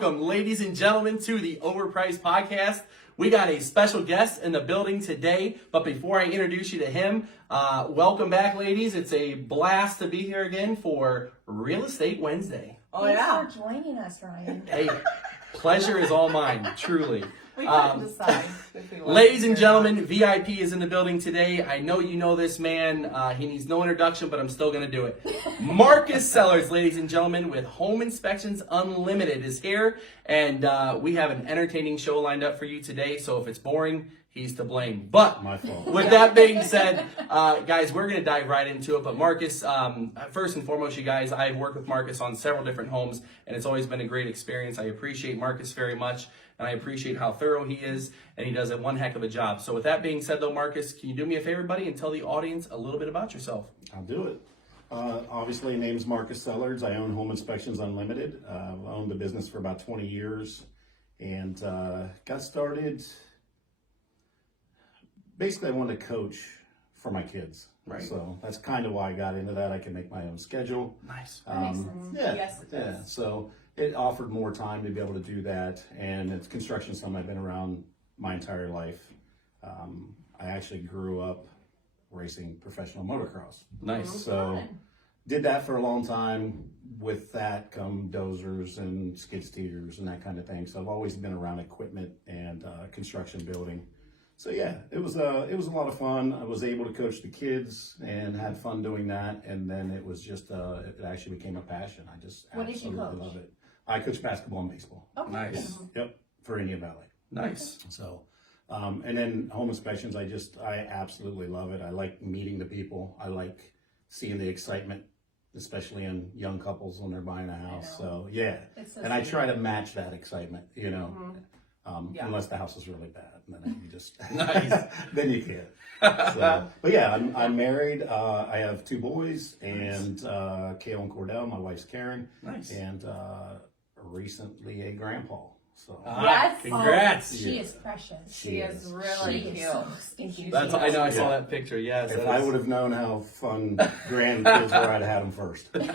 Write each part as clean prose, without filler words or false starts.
welcome, ladies and gentlemen, to the Overpriced Podcast. We got a special guest in the building today, but before I introduce you to him, welcome back, ladies. It's a blast to be here again for Real Estate Wednesday. Thanks for joining us, Ryan. Hey, pleasure is all mine, truly. We couldn't decide. Ladies and gentlemen, VIP is in the building today. I know you know this man. He needs no introduction, but I'm still going to do it. Marcus Sellards, ladies and gentlemen, with Home Inspections Unlimited is here. And we have an entertaining show lined up for you today. So if it's boring, he's to blame. But my fault. With that being said, guys, we're going to dive right into it. But Marcus, first and foremost, you guys, I've worked with Marcus on several different homes, and it's always been a great experience. I appreciate Marcus very much. And I appreciate how thorough he is, and he does one heck of a job. So with that being said, though, Marcus, can you do me a favor, buddy, and tell the audience a little bit about yourself? I'll do it. Obviously, name's Marcus Sellards. I own Home Inspections Unlimited. I've owned the business for about 20 years, and got started. Basically, I wanted to coach for my kids. Right. So that's kind of why I got into that. I can make my own schedule. Nice. That makes sense. Yeah. Yes, it does. Yeah. So it offered more time to be able to do that, and it's construction, something I've been around my entire life. I actually grew up racing professional motocross. Nice. So did that for a long time. With that come dozers and skid steers and that kind of thing. So I've always been around equipment and construction building. So yeah, it was a lot of fun. I was able to coach the kids and had fun doing that. And then it was just it actually became a passion. I just What did you absolutely coach? love it. I coach basketball and baseball. Okay. Nice. Yep, for Indian Valley. Nice. So, and then home inspections, I absolutely love it. I like meeting the people. I like seeing the excitement, especially in young couples when they're buying a house. So yeah, It's so and I sweet. try to match that excitement, you know, Yeah. unless the house is really bad, and then you just, Nice. then you can't. So, but yeah, I'm married. I have two boys, and Kale and Cordell. My wife's Karen. Nice. And recently a grandpa. So. Yes. Congrats. She is precious. She is really cute. That's, I know I saw Yeah. that picture, yes. If I would have known how fun grandkids were, I'd have had them first. That's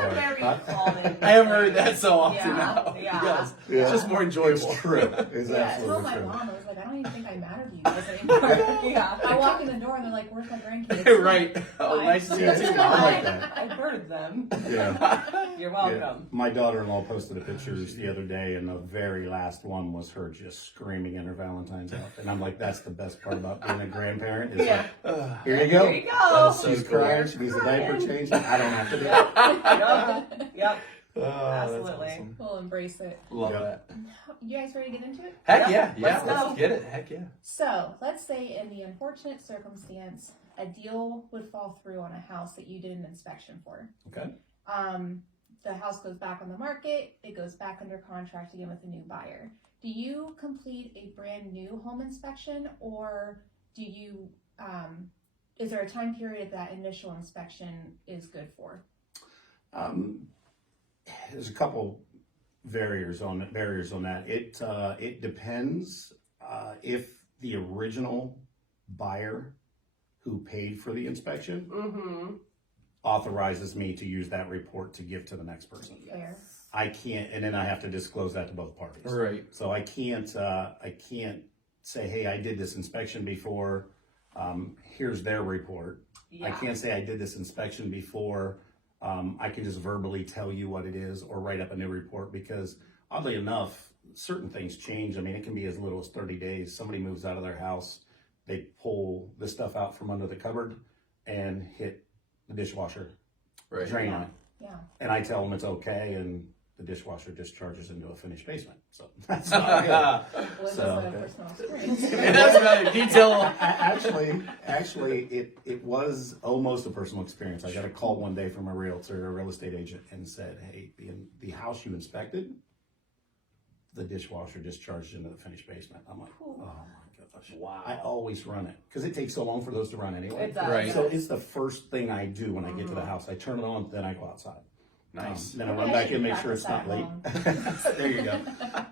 a very common. I haven't heard that so often Yeah, now. yeah. Yes. Yeah. It's just more enjoyable. It's true. It's Yeah, I absolutely told my true. mom, I was like, I don't even think I matter to you guys anymore. Yeah. I walk in the door and they're like, where's my grandkids? Right. Oh, nice to see you Yeah, too, I'm Mom. like that. I've heard of them. Yeah. You're Yeah. welcome. My daughter-in-law posted a pictures the other day, and the very last one was her just screaming in her Valentine's outfit. And I'm like, that's the best part about being a grandparent. Is Yeah. like, here you go. There you go. So She's cool. crying. She needs a diaper change. I don't have to do it. Yep. Oh, that's Absolutely. awesome. We'll embrace it. Love Yeah. that. You guys ready to get into it? Heck Yeah. yeah. Let's Let's go. get it. Heck yeah. So, let's say in the unfortunate circumstance, a deal would fall through on a house that you did an inspection for. Okay. The house goes back on the market, it goes back under contract again with a new buyer. Do you complete a brand new home inspection, or do you, is there a time period that initial inspection is good for? There's a couple barriers on that. It depends if the original buyer who paid for the inspection Mm-hmm. authorizes me to use that report to give to the next person. Fair. I can't, and then I have to disclose that to both parties. Right. So I can't say, hey, I did this inspection before. Here's their report. Yeah. I can't say I did this inspection before. I can just verbally tell you what it is or write up a new report, because oddly enough, certain things change. I mean, it can be as little as 30 days. Somebody moves out of their house, they pull the stuff out from under the cupboard and hit the dishwasher, Right. drain on it. Yeah. And I tell them it's okay, and the dishwasher discharges into a finished basement. So that's not good. Well, it So, was a okay. personal experience. And that's about detail. Actually, it was almost a personal experience. I got a call one day from a realtor, a real estate agent, and said, hey, the house you inspected, the dishwasher discharged into the finished basement. I'm like, oh my gosh. Wow. I always run it, because it takes so long for those to run anyway. It does. Right. So it's the first thing I do when I get to the house. I turn it on, then I go outside. Nice. Then I Maybe run I back should in, make sure it's not practice late. that There you go.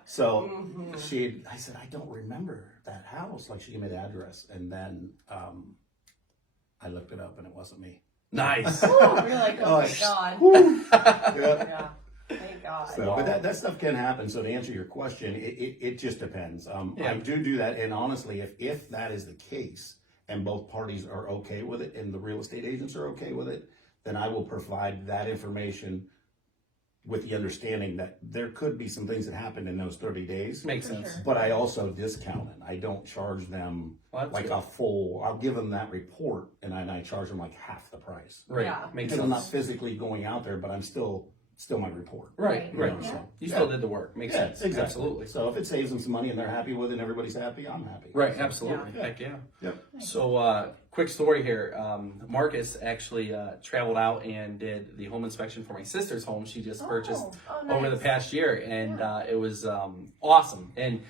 So Mhm. I said, I don't remember that house. Like, she gave me the address, and then I looked it up, and it wasn't me. Nice. You're like, oh my Oh, God. Woo. Yeah. Yeah. Thank God. So, but that stuff can happen. So to answer your question, it just depends. Yeah. I do that, and honestly, if that is the case, and both parties are okay with it, and the real estate agents are okay with it, then I will provide that information with the understanding that there could be some things that happen in those 30 days. Makes For sense. sure. But I also discount it. I don't charge them Well, that's like good. a full, I'll give them that report and I charge them like half the price. Right. Yeah. Makes Because I'm not sense. physically going out there, but I'm still my report. Right. Right. Right. Yeah. So you still did the work. Makes Yeah, sense. exactly. Absolutely. So if it saves them some money and they're happy with it and everybody's happy, I'm happy. Right. So, Absolutely. Yeah. Heck yeah. Yep. So, quick story here. Marcus actually traveled out and did the home inspection for my sister's home. She just purchased over the past year, and it was awesome. And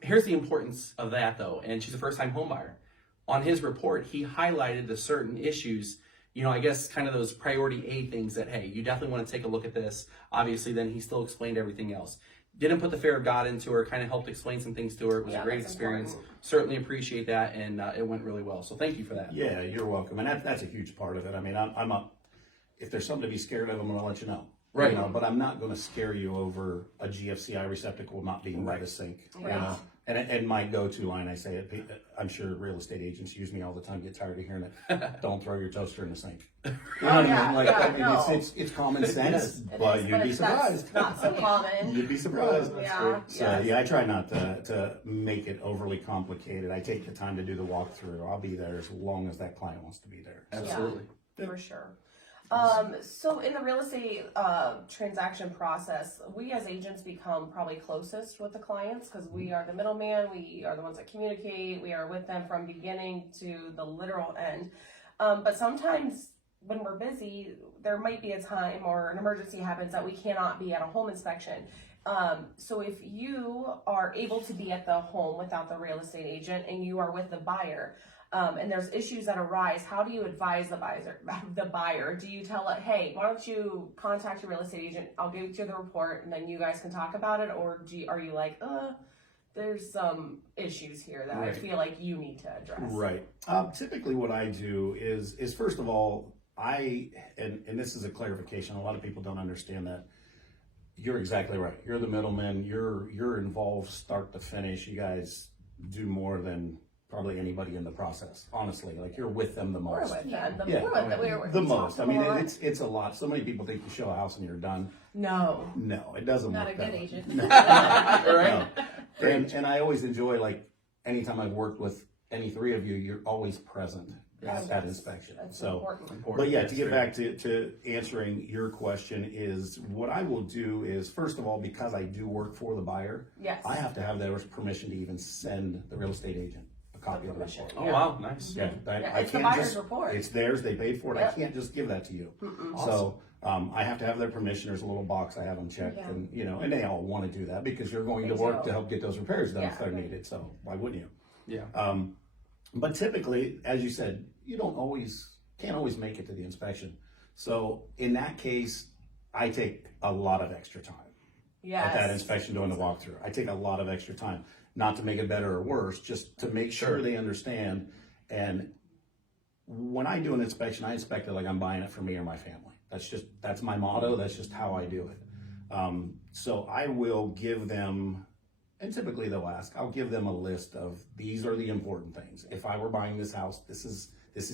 here's the importance of that, though. And she's a first-time home buyer. On his report, he highlighted the certain issues. You know, I guess kind of those priority A things that, hey, you definitely want to take a look at this. Obviously, then he still explained everything else. Didn't put the fear of God into her, kind of helped explain some things to her. It was a great that's experience. important. Certainly appreciate that, and it went really well. So thank you for that. Yeah, you're welcome. And that's a huge part of it. I mean, if there's something to be scared of, I'm going to let you know. Right. You know, but I'm not going to scare you over a GFCI receptacle not being by the sink. You Right. know? And my go-to line, I say it, I'm sure real estate agents use me all the time, get tired of hearing it. Don't throw your toaster in the sink. You know what I yeah, mean? Like, yeah, I mean, no. it's common sense, It but is, you'd be that's surprised. not so common. You'd be surprised. Yeah, So yes. yeah, I try not to make it overly complicated. I take the time to do the walkthrough. I'll be there as long as that client wants to be there. So, Absolutely. For sure. So in the real estate transaction process, we as agents become probably closest with the clients because we are the middleman. We are the ones that communicate. We are with them from beginning to the literal end. But sometimes when we're busy, there might be a time or an emergency happens that we cannot be at a home inspection. So if you are able to be at the home without the real estate agent and you are with the buyer, and there's issues that arise, how do you advise the buyer? Do you tell it, hey, why don't you contact your real estate agent? I'll give you the report and then you guys can talk about it? Or are you like, there's some issues here that I Right. feel like you need to address? Right. Typically what I do is first of all, and this is a clarification, a lot of people don't understand that. You're exactly right. You're the middleman. You're involved start to finish. You guys do more than probably anybody in the process. Honestly, like you're with them the We're most. with them. Yeah. We're The we most. talk I mean, a lot. it's a lot. So many people think you show a house and you're done. No. No, it doesn't Not work a that good way. agent. No. Right. No. And I always enjoy, like, anytime I've worked with any three of you, you're always present at that inspection. That's So, important. but yeah, to That's get fair. back to answering your question is what I will do is, first of all, because I do work for the buyer, Yes. I have to have their permission to even send the real estate agent a copy of the permission. report. Oh, wow. Nice. Yeah, Yeah, I it's the can't buyer's just, report. it's theirs, they paid for it, Yep. I can't just give that to you. Mm-mm. So, I have to have their permission, there's a little box, I have them checked, Yeah. and, you know, and they all wanna do that, because you're going to They work do. to help get those repairs done if Yeah. they're needed, so why wouldn't you? Yeah. But typically, as you said, you can't always make it to the inspection. So in that case, I take a lot of extra time Yes. at that inspection doing the walkthrough. I take a lot of extra time, not to make it better or worse, just to make sure they understand. And when I do an inspection, I inspect it like I'm buying it for me or my family. That's my motto. That's just how I do it. So I will give them, and typically they'll ask, I'll give them a list of, these are the important things. If I were buying this house, this is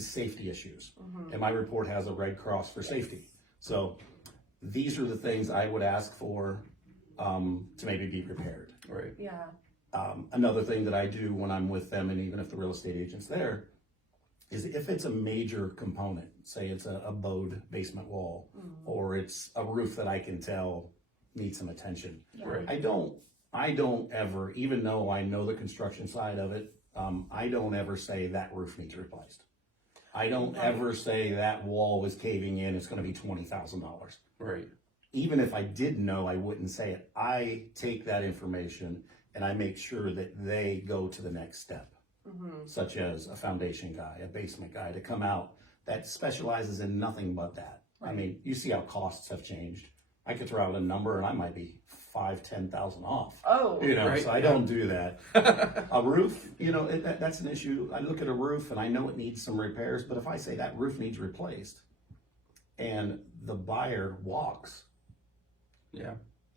safety issues. And my report has a red cross for safety. So these are the things I would ask for to maybe be repaired. Right. Yeah. Another thing that I do when I'm with them, and even if the real estate agent's there, is if it's a major component, say it's a bowed basement wall, or it's a roof that I can tell needs some attention. Right. I don't ever, even though I know the construction side of it, I don't ever say that roof needs replaced. I don't ever say that wall is caving in, it's gonna be $20,000. Right. Even if I did know, I wouldn't say it. I take that information and I make sure that they go to the next step, such as a foundation guy, a basement guy, to come out that specializes in nothing but that. I mean, you see how costs have changed. I could throw out a number and I might be $5,000-$10,000 off. Oh. You know, Right, so I don't do that. A roof, you know, that's an issue. I look at a roof and I know it needs some repairs, but if I say that roof needs replaced and the buyer walks, Yeah.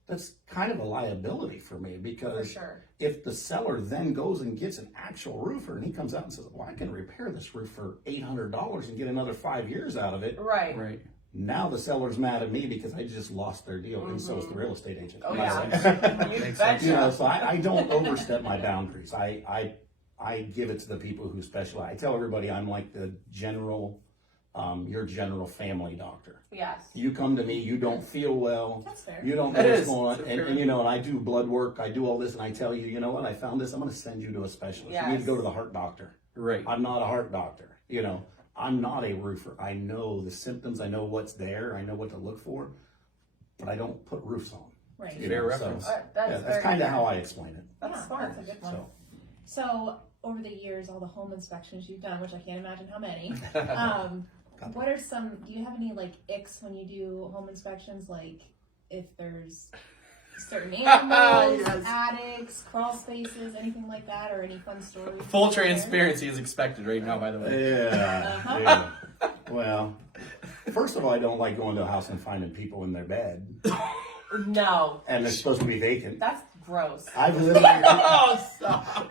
that's kind of a liability for me For because sure. if the seller then goes and gets an actual roofer and he comes out and says, well, I can repair this roof for $800 and get another 5 years out of it. Right. Right. Now the seller's mad at me because I just lost their deal, and so is the real estate agent. Oh, Makes yeah. sense. You Makes betcha. You know, so I don't overstep my boundaries. I give it to the people who specialize. I tell everybody I'm like the general, your general family doctor. Yes. You come to me, you don't feel well, That's fair. you don't know It what's is. going on, It's and fair. you know, and I do blood work, I do all this, and I tell you, you know what, I found this, I'm going to send you to a specialist. You need to Yes. go to the heart doctor. Right. I'm not a heart doctor, you know. I'm not a roofer. I know the symptoms, I know what's there, I know what to look for, but I don't put roofs on. Right. You Fair know, reference. So, That's yeah, that's very kind of fair. how I explain it. That's Yeah, smart. That's a good one. So, So over the years, all the home inspections you've done, which I can't imagine how many. What are some? Do you have any like icks when you do home inspections? Like if there's certain animals, Yes. attics, crawl spaces, anything like that, or any fun stories? Full transparency is expected right now, by the way. yeah, Uh-huh. yeah. Well, first of all, I don't like going to a house and finding people in their bed, No. and it's supposed to be vacant. That's gross. I've literally, Oh, stop.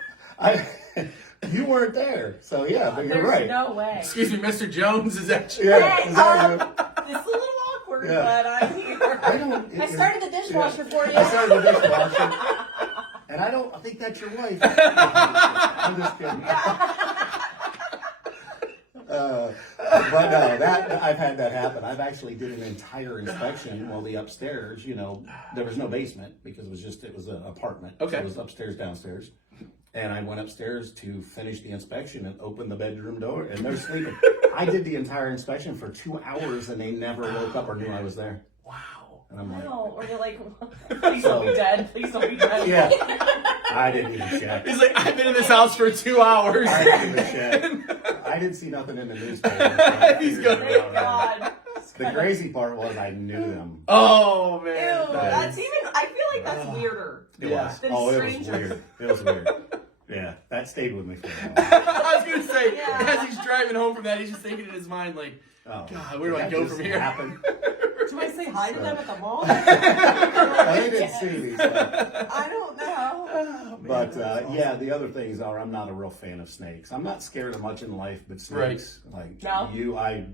you weren't there, so yeah, but you're There's right. no way. Excuse me, Mr. Jones is actually. Yeah, Hey, exactly. It's a little awkward, Yeah. but I'm here. I don't. I started the dishwasher for you. I started the dishwasher, and I think that's your wife. I'm just kidding. But no, that I've had that happen. I've actually did an entire inspection. Well, the upstairs, you know, there was no basement because it was an apartment. Okay. So it was upstairs, downstairs, and I went upstairs to finish the inspection and open the bedroom door, and they're sleeping. I did the entire inspection for 2 hours, and they never woke up or knew I was there. Wow. And I'm like, No, or you're like, please don't be dead. Please don't be dead. yeah, I didn't even check. He's like, I've been in this house for 2 hours. I didn't even check. I didn't see nothing in the newspaper. So I He's figured good. it Thank out. God. The crazy part was I knew them. Oh, Ew, man. that's even, I feel like that's weirder. It Yeah. was. Than Oh, it was strangers. weird. It was weird. Yeah, that stayed with me for a while. I was going to say, Yeah. as he's driving home from that, he's just thinking in his mind, like, Oh, God, where do I that go just from here? happened. Do I say hi to them at the mall? They didn't see me. So. I don't know. Oh, But yeah, the other things are I'm not a real fan of snakes. I'm not scared of much in life, but snakes, like No? you, I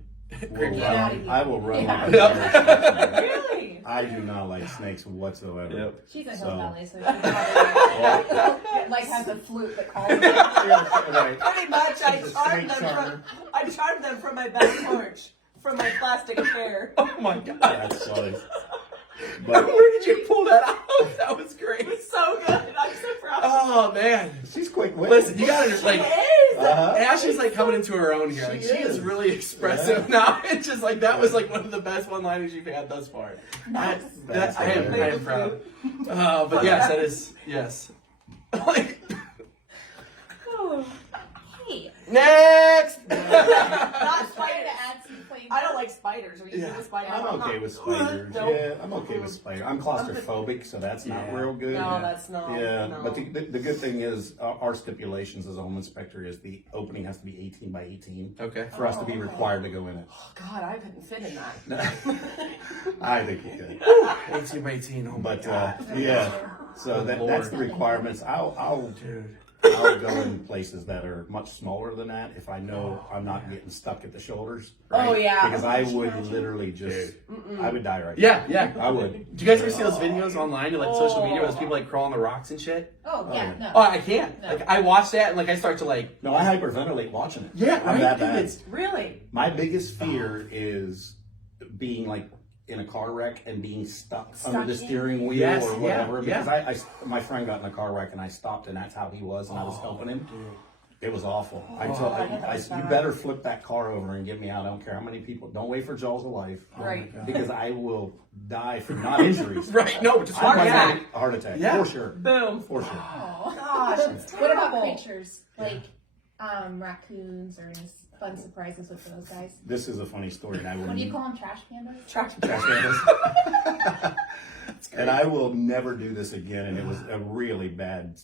will Get out of run. here. I will run Yeah. like a bear. Really? I do not like snakes whatsoever. Yep. She's a So- hillbilly, so she probably like has a flute that calls her. Yeah, right. Pretty much, I She's a charmed snake them charmer. I charmed them from my back porch, from my plastic hair. Oh, my God. That's funny. But Where did you pull that out? That was great. It's so good. I'm so proud. Oh, man. she's quick-witted. Listen, you gotta, She like, is. Ashley's like coming into her own here. Like She she is is. really expressive now. It's just like that was like one of the best one-liners you've had thus far. I am proud. But yes, that is yes. Like, Oh, hey, next. Not trying spiders. to add some flavor. I don't like spiders. Are you Yeah. with spiders? I'm okay with spiders. Nope. Yeah, I'm okay with spiders. I'm claustrophobic, so that's not Yeah. real good. No, that's not. Yeah, no. but the good thing is our stipulations as a home inspector is the opening has to be 18 by 18 Okay. for us to be okay. required to go in it. Oh, God, I couldn't fit in that. I think you could. 18 by 18. Oh my But God. yeah, so Good that's the Lord. requirements. I'll Dude. go in places that are much smaller than that if I know I'm not getting stuck at the shoulders. Right? Oh, yeah. Because I would literally just, I would die right Yeah, yeah. now. I would. Do you guys ever see those videos online, like social media, where there's people like crawling the rocks and shit? Oh yeah, no. Oh, I can't. No. Like I watch that and like I start to like. No, I hyperventilate watching it. Yeah, I'm right. that Dude, bad. it's Really? My biggest fear is being like in a car wreck and being stuck under the Stuck in? steering wheel Yes, or whatever. yeah, Because my friend got in a car wreck and I stopped and that's how he was and I was helping him. It was awful. I told I hate that you stuff. better flip that car over and get me out. I don't care how many people. Don't wait for jaws of life. Right. Because I will die from not injuries. Right. No, just I Heart might attack. get a heart attack. Yeah. For sure. Boom. For sure. Oh. Gosh, it's What about terrible. creatures like raccoons or any fun surprises with those guys? This is a funny story. And I What do you will call them? Trash pandas? Trash Trash pandas. And I will never do this again. And it was a really bad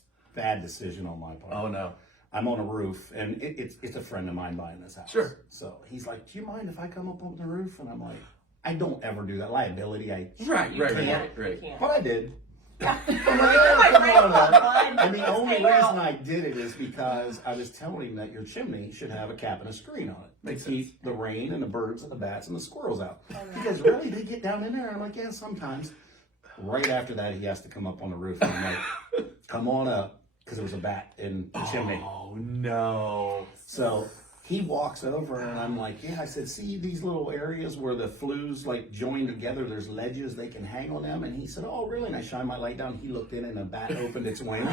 decision on my part. Oh no. I'm on a roof, and it's a friend of mine buying this house. Sure. So he's like, "Do you mind if I come up on the roof?" And I'm like, I don't ever do that. Liability, Right. You can't. but I did. My grandpa, And the let's only hang reason out. I did it is because I was telling him that your chimney should have a cap and a screen on it. Makes to keep the rain and the birds and the bats and the squirrels out. Oh, He goes, really? They get down in there? I'm like, yeah, sometimes. Right after that, he has to come up on the roof. And I'm like, come on up. Because there was a bat in the chimney. Oh, no. So he walks over and I'm like, yeah, I said, see these little areas where the flues like join together, there's ledges, they can hang on them. And he said, oh, really? And I shined my light down. He looked in and the bat opened its wings.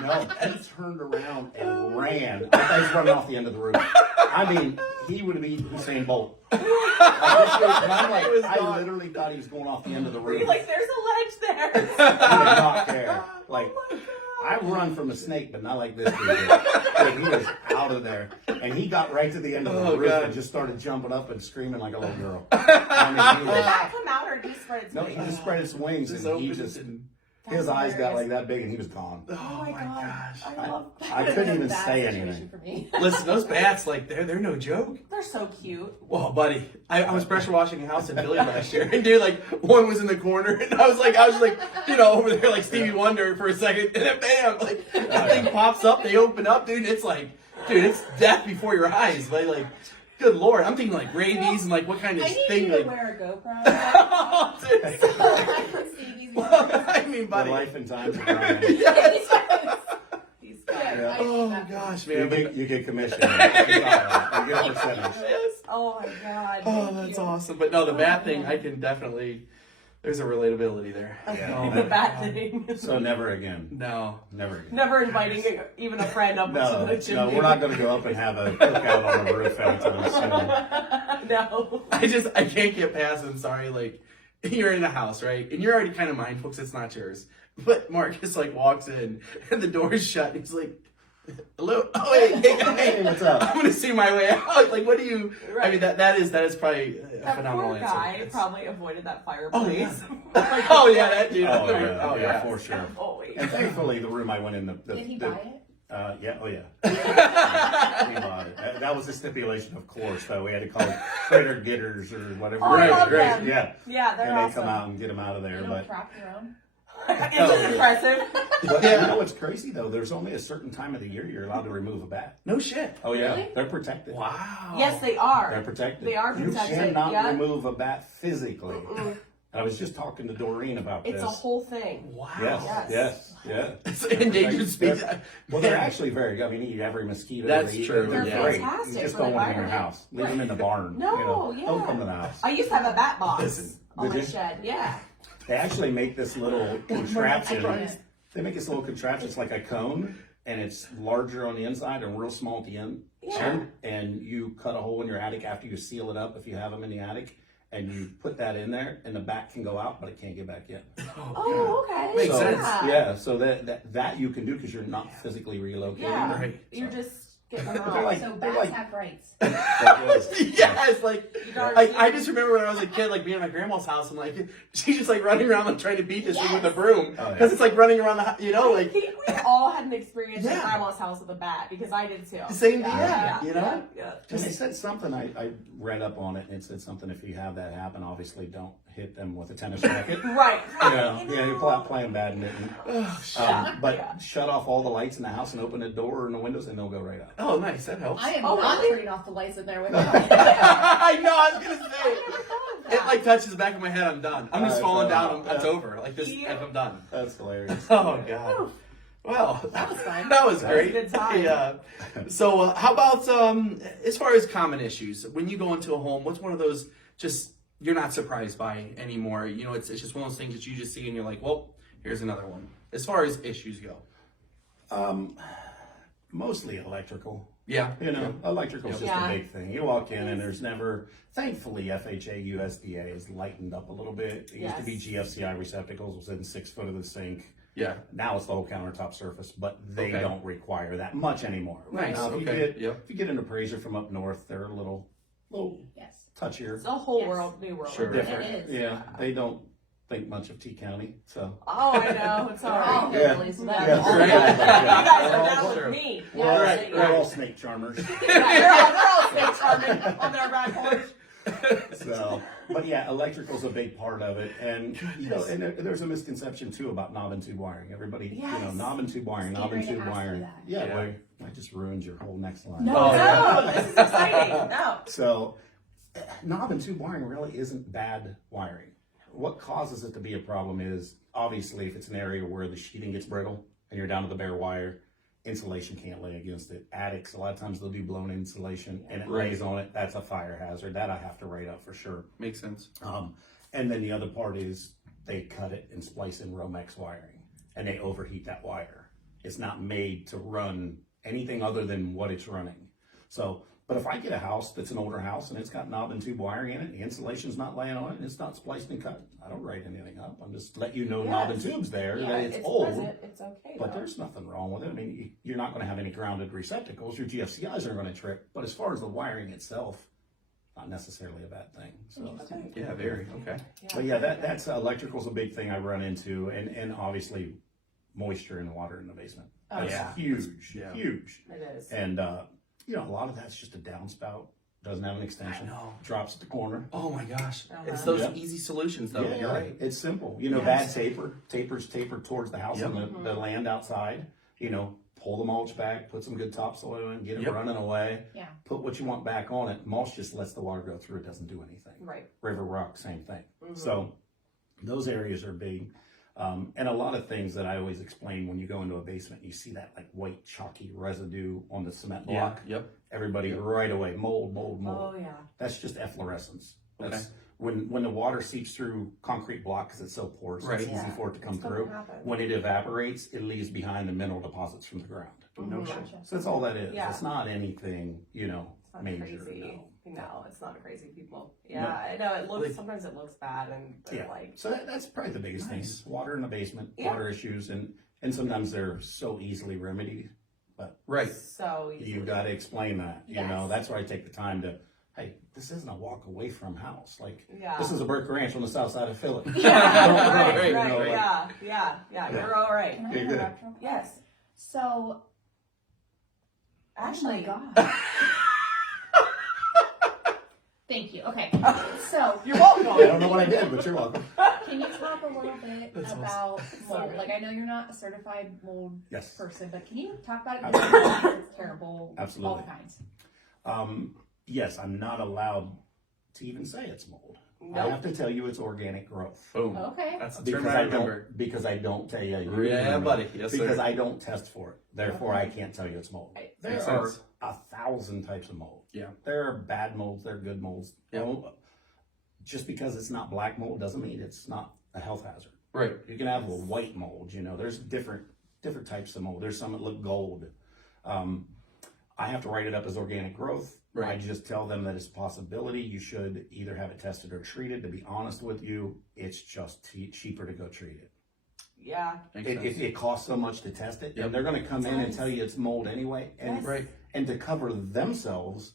No, he turned around and ran. I thought he was running off the end of the roof. I mean, he would have been Usain Bolt. And I'm like, I literally thought he was going off the end of the roof. You're like, there's a ledge there. He did not care. Like, I run from a snake, but not like this dude did. Like, he was out of there. And he got right to the end of the roof and just started jumping up and screaming like a little girl. I mean, he Did was, that come out or did he spread its no, wings? he just spread his wings and he just, his eyes got like that big and he was gone. Oh my gosh. I love I couldn't even Bad say situation anything. for me. Listen, those bats, like, they're no joke. They're so cute. Well, buddy, I was pressure washing a house in Philly last year, and dude, like, one was in the corner, and I was like, you know, over there like Stevie Wonder for a second, and then bam, like, that thing pops up, they open up, dude, it's like, dude, it's death before your eyes, like, good lord, I'm thinking like rabies and like what kind of I need thing, you to like, wear a GoPro. oh, dude. So I can see these Well, I mean, The buddy, life and times of Brian. Yes. These guys. Yeah. oh gosh, You man, you get commission. You get a percentage. yes. Oh my god. Oh, thank that's you. awesome. But no, the Oh, bat thing, man. I can definitely, there's a relatability there. Yeah. The bad thing. So never again. No. Never again. Never inviting even a friend up to No, the chimney. no, we're not going to go up and have a cookout on the roof anytime soon. No. I can't get past it. I'm sorry, like, you're in a house, right? And you're already kind of mindful because it's not yours. But Marcus, like, walks in and the door's shut. And he's like, hello? Oh, Hey, what's up? I'm going to see my way out. Like, what do you, I Right. mean, that is probably a That phenomenal poor answer. guy It's- probably avoided that Oh, fireplace. yeah. Oh, yeah, that dude. Oh, Oh, yeah, for sure. Always. And thankfully, the room I went in, Did he buy it? yeah, oh yeah. We bought it. That was the stipulation, of course, though. We had to call it critter getters or whatever. Oh, I love Right, them. Yeah. Yeah, they're And they awesome. come out and get them out of there. You But don't trap your own? It's just impressive. But you know what's crazy, though? There's only a certain time of the year you're allowed to remove a bat. No shit. Oh, yeah. Really? They're protected. Wow. Yes, they are. They're protected. They are You protected, cannot yeah. remove a bat physically. I was just talking to Doreen about It's this. a whole thing. Wow. Yes, yeah. It's an endangered species. Well, they're actually very good. I mean, you eat every mosquito. That's they eat. true, They're yeah. great. Fantastic You just for the don't want them in your environment. house. Leave them in the barn. No, you know. yeah. Don't come to the house. I used to have a bat box Listen, on did my you? shed. Yeah. They actually make this little contraption. Yeah. They make this little contraption. It's like a cone, and it's larger on the inside and real small at the end. Yeah. And you cut a hole in your attic after you seal it up, if you have them in the attic, and you put that in there, and the bat can go out, but it can't get back in. Oh, okay. Makes So, sense. Yeah, so that you can do because you're not physically relocating. Yeah. Right. You're just getting them They're out. like- So they're bats like- have rights. Yes, like, You darn I just remember when I was a kid, like being at my grandma's house, and like she's just like running around like trying to beat this thing with a broom Oh, because yeah. it's like running around the you know I like think we all had an experience Yeah. at grandma's house with a bat because I did too. same thing, Yeah. you know. Yeah. And they said something, I read up on it, and it said something, if you have that happen, obviously don't hit them with a tennis racket. Right. Yeah, you're playing badminton. But Yeah. shut off all the lights in the house and open the door and the windows, and they'll go right out. Oh, nice, that helps. I am Oh, not really? turning off the lights in there with you. I know. I was gonna I say. never thought of It that. like touches the back of my head. I'm done. I'm just falling down. It's Yeah. over. Like this. Yeah. I'm done. That's hilarious. Oh god. Well, That was fun. that was That was great. a good time. Yeah. So, how about as far as common issues when you go into a home? What's one of those just you're not surprised by anymore? You know, it's just one of those things that you just see and you're like, well, here's another one. As far as issues go. Mostly electrical. Yeah. You know, electrical's just Yeah. a big thing. You walk in and there's never, thankfully, FHA, USDA has lightened up a little bit. It used to be Yes. GFCI receptacles within 6 foot of the sink. Yeah. Now it's the whole countertop surface, but they Okay. don't require that much anymore. Nice, Now, if you okay, get, yep. if you get an appraiser from up north, they're a little Yes. touchier, It's a whole Yes. world, new world. Sure. different. It is. Yeah, they don't think much of T County, so. Oh, I know. It's all They're all right. Yeah. hillbillies. So Yeah. that's Oh, Right. yeah. You guys They're are all down true. with me. We're all, Yeah, we're all snake charmers. they're all snake charming on their back porch. So, electrical's a big part of it, and and there's a misconception too about knob and tube wiring. Everybody, knob and tube wiring, knob and tube wiring. Yeah, well, I just ruined your whole next line. No, this is exciting. No. So, knob and tube wiring really isn't bad wiring. What causes it to be a problem is obviously if it's an area where the sheeting gets brittle and you're down to the bare wire, insulation can't lay against it. Attics, a lot of times they'll do blown insulation and it lays on it. That's a fire hazard. That I have to write up for sure. Makes sense. And then the other part is they cut it and splice in Romex wiring and they overheat that wire. It's not made to run anything other than what it's running. So, but if I get a house that's an older house and it's got knob and tube wiring in it, the insulation's not laying on it, and it's not spliced and cut, I don't write anything up. I'm just let you know knob and tube's there, that it's old. It's okay. But there's nothing wrong with it. I mean, you're not going to have any grounded receptacles. Your GFCIs aren't going to trip. But as far as the wiring itself, not necessarily a bad thing. So, Yeah, very. Okay. but yeah, that's electrical's a big thing I run into, and obviously moisture and water in the basement. That's huge, huge. It is. And a lot of that's just a downspout. Doesn't have an extension. I know. Drops at the corner. Oh my gosh. It's those easy solutions though. Yeah, You're right. It's simple. Bad tapers tapered towards the house and the land outside. Pull the mulch back, put some good topsoil in, get it running away. Yeah. Put what you want back on it. Mulch just lets the water go through. It doesn't do anything. Right. River rock, same thing. So those areas are big. And a lot of things that I always explain when you go into a basement, you see that like white chalky residue on the cement block. Yep. Everybody right away, mold. Oh yeah. That's just efflorescence. Okay. That's when the water seeps through concrete block because it's so porous, Right. it's easy for it to come It's gonna through. happen. When it evaporates, it leaves behind the mineral deposits from the ground. No shit. Gotcha. So that's all that is. Yeah. It's not anything, It's not major. crazy. No. No, it's not crazy, people. Yeah, I know it looks. Sometimes it looks bad, and they're like. So that's probably the biggest thing. Water in the basement, Yeah. water issues, and sometimes they're so easily remedied. But Right. So you got to explain that. Yes. That's why I take the time to. Hey, this isn't a walk away from house. Like Yeah. this is a Burke Ranch on the south side of Philly. right, Right, yeah. You're all right. Can I You're good. interrupt real quick? Yes. So, Actually, oh my God. Thank you. Okay. So, you're welcome. I don't know what I did, but you're welcome. can you talk a little bit That's about mold? Sorry. Like, I know you're not a certified mold Yes. person, but can you talk about it? Because it's terrible. Absolutely. All kinds. Yes, I'm not allowed to even say it's mold. I Nope. have to tell you it's organic growth. Boom. Okay. That's the term Because I I remember. don't tell you. Yeah, buddy. Yes, Because sir. I don't test for it. Therefore, I can't tell you it's mold. There Makes are sense. 1,000 types of mold. Yeah. There are bad molds. There are good molds. Yeah. Just because it's not black mold doesn't mean it's not a health hazard. Right. You can have a white mold. There's different types of mold. There's some that look gold. I have to write it up as organic growth. Right. I just tell them that it's a possibility. You should either have it tested or treated. To be honest with you, it's just cheaper to go treat it. Yeah. Makes sense. It costs so much to test it, Yep. and they're going to come in and tell you it's mold anyway. And Right. and to cover themselves,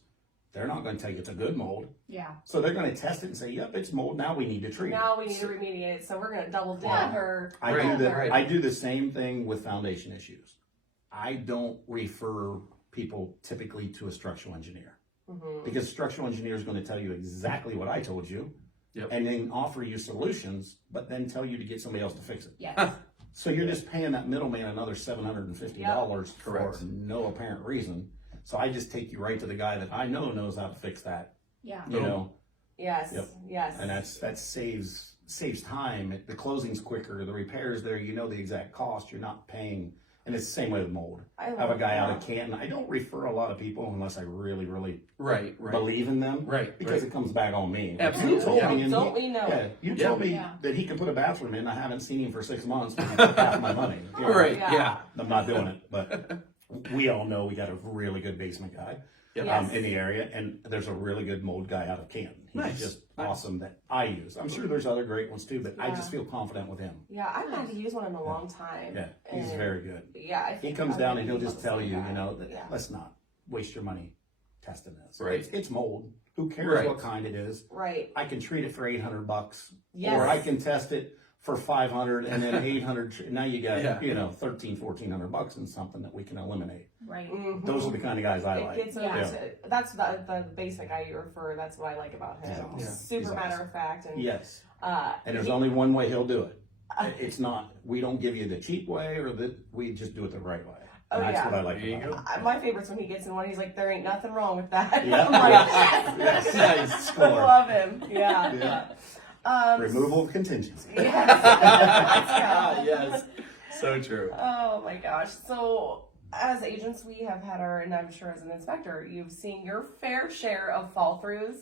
they're not going to tell you it's a good mold. Yeah. So they're going to test it and say, "Yep, it's mold. Now we need to treat Now it." we need to remediate. So we're gonna double dip Yeah. or. I Right, do right. I do the same thing with foundation issues. I don't refer people typically to a structural engineer. Because structural engineer is going to tell you exactly what I told you, Yep. and then offer you solutions, but then tell you to get somebody else to fix it. Yes. So you're just paying that middleman another $750 for Correct. no apparent reason. So I just take you right to the guy that I know knows how to fix that. Yeah. You know, Yes. Yep. Yes. and that saves time. The closing's quicker. The repairs there, you know the exact cost. You're not paying. And it's the same way with mold. I have a guy out of Canton. I don't refer a lot of people unless I really, really Right. believe in them. Right, Because right. it comes back on me. Absolutely, You told yeah. me and Don't we know? Yeah, you Yeah. told me Yeah. that he could put a bathroom in. I haven't seen him for 6 months. But he took half my money. You know, Right. Yeah. Yeah. I'm not doing it, but we all know we got a really good basement guy Yep. Yes. in the area, and there's a really good mold guy out of Canton. He's Nice. just awesome that I use. I'm sure there's other great ones too, but I just feel confident with him. Yeah, I've had to use one in a long time. Yeah, he's and very good. Yeah, I He think comes I'm down gonna and he'll use just the tell same you, guy. that Yeah. let's not waste your money testing this. Right. It's mold. Who cares Right. what kind it is? Right. I can treat it for $800, Yes. or I can test it for 500 and then 800. Now you got, Yeah. you know, 1,400 $1,400 in something that we can eliminate. Right. Mhm. Those are the kind of guys I It like. gets Yeah. into, that's the basic I refer. That's what I like about him. Yeah. Super He's matter awesome. of fact, and Yes. uh, And there's he- only one way he'll do it. It's not, we don't give you the cheap way we just do it the right way. Oh, And that's yeah. what I like There you about go. it. my favorite's when he gets in one. He's like, "There ain't nothing wrong with that." Yeah. I'm like, Yes. Nice I score. love him. Yeah. Yeah. Removal of contingency. Yes. Yes. So true. Oh my gosh. So as agents, we have had our, and I'm sure as an inspector, you've seen your fair share of fall throughs.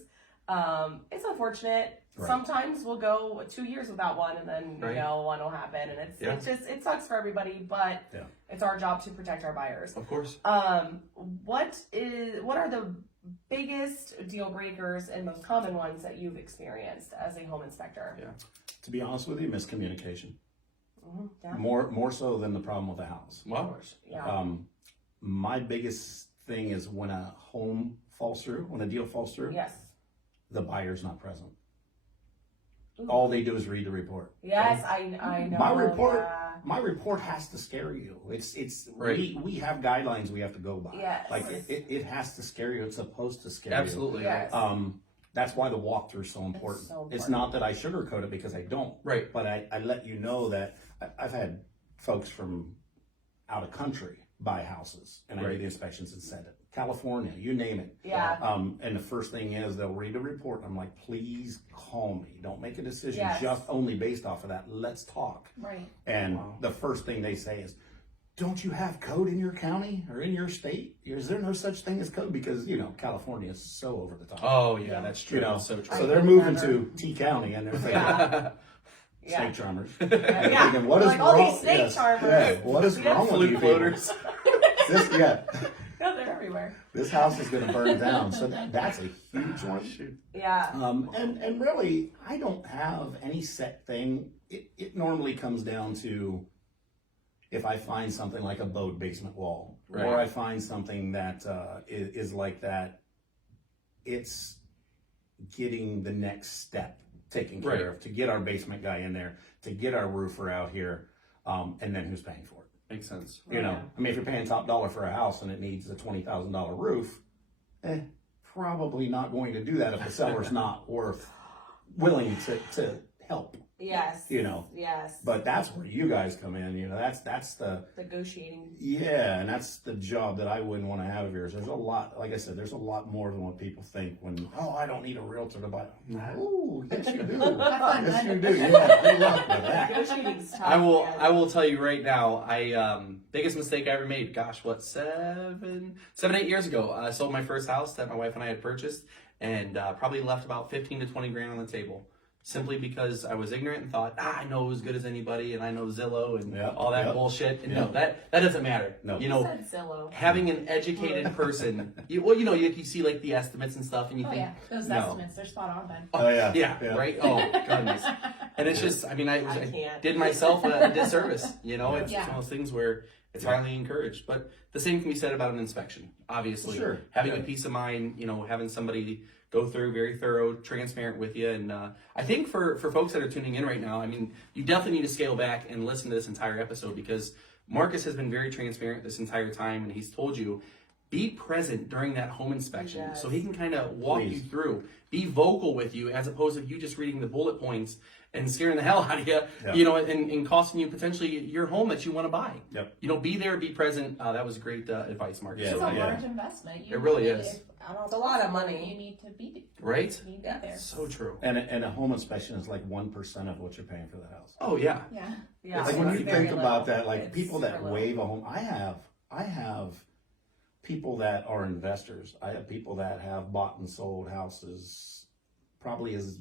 It's unfortunate. Right. Sometimes we'll go 2 years without one, and then Right. one will happen, and Yeah. it's just, it sucks for everybody, but Yeah. it's our job to protect our buyers. Of course. What are the biggest deal breakers and most common ones that you've experienced as a home inspector? Yeah. To be honest with you, miscommunication. Yeah. More so than the problem with the house. Wow. Yeah. My biggest thing is when a home falls through, when a deal falls through, Yes. the buyer's not present. Ooh. All they do is read the report. Yes, I know. My report- Yeah. My report has to scare you. It's Right. we have guidelines we have to go by. Yes. Like it has to scare you. It's supposed to scare Absolutely. Yes. you. That's why the walkthrough is so important. so It's important. not that I sugarcoat it because I don't. Right. But I let you know that I've had folks from out of country buy houses, and I Right. did the inspections and said it. California, you name it. Yeah. And the first thing is they'll read a report. And I'm like, please call me. Don't make a decision Yes. just only based off of that. Let's talk. Right. And Wow. the first thing they say is, don't you have code in your county or in your state? Is there no such thing as code? Because, California is so over the top. Oh yeah, that's true. You know, So true. so they're moving to T County and they're thinking, Yeah. Yeah. snake charmers. Yeah. And they're thinking, what is Like, all wrong? these snake charmers. Yeah, what is Yeah. wrong with Fluke you people? floaters. No, they're everywhere. This house is going to burn down. So that's a huge one. Yeah. And really, I don't have any set thing. It normally comes down to if I find something like a boat basement wall, Right. or I find something that is like that, it's getting the next step taken care Right. of to get our basement guy in there, to get our roofer out here, and then who's paying for it? Makes sense. You know, I mean, if you're paying top dollar for a house and it needs a $20,000 roof, probably not going to do that if the seller's not willing to help. Yes. Yes. But that's where you guys come in. That's the Negotiating. and that's the job that I wouldn't want to have of yours. There's a lot, like I said, there's a lot more than what people think when I don't need a realtor to buy. Oh, yes you do. Yes you do. Yeah, good luck with that. Negotiating's tough. I will tell you right now, biggest mistake I ever made, gosh, what, 7, 8 years ago, I sold my first house that my wife and I had purchased, and probably left about 15 to 20 grand on the table. Simply because I was ignorant and thought, I know as good as anybody, and I know Zillow and Yep, all that yep. bullshit. And Yep. no, that doesn't matter. No. You You know, said Zillow. having an educated person, you see like the estimates and stuff, and you Oh think, yeah, those no. estimates, they're spot on then. Oh yeah. yeah, right? Oh, goodness. And it's just, I can't. did myself a disservice. It's Yeah. one of those things where it's highly encouraged. But the same can be said about an inspection, obviously. Sure. Having Yeah. a peace of mind, having somebody go through very thorough, transparent with you. And I think for folks that are tuning in right now, you definitely need to scale back and listen to this entire episode, because Marcus has been very transparent this entire time, and he's told you, be present during that home inspection. Yes. So he can kind of walk you Please. through, be vocal with you, as opposed to you just reading the bullet points and scaring the hell out of you, Yeah. and costing you potentially your home that you want to buy. Yep. Be there, be present. That was great advice, Marcus. Yeah, It's So, a yeah. large investment. It really is. If out of It's a lot of possible, money. You need to be right? You need to Yeah. be there. So true. And a home inspection is like 1% of what you're paying for the house. Oh, yeah. Yeah. Yeah. Like when it's you very think about little. that, like It's people that super little. waive a home, I have people that are investors. I have people that have bought and sold houses, probably as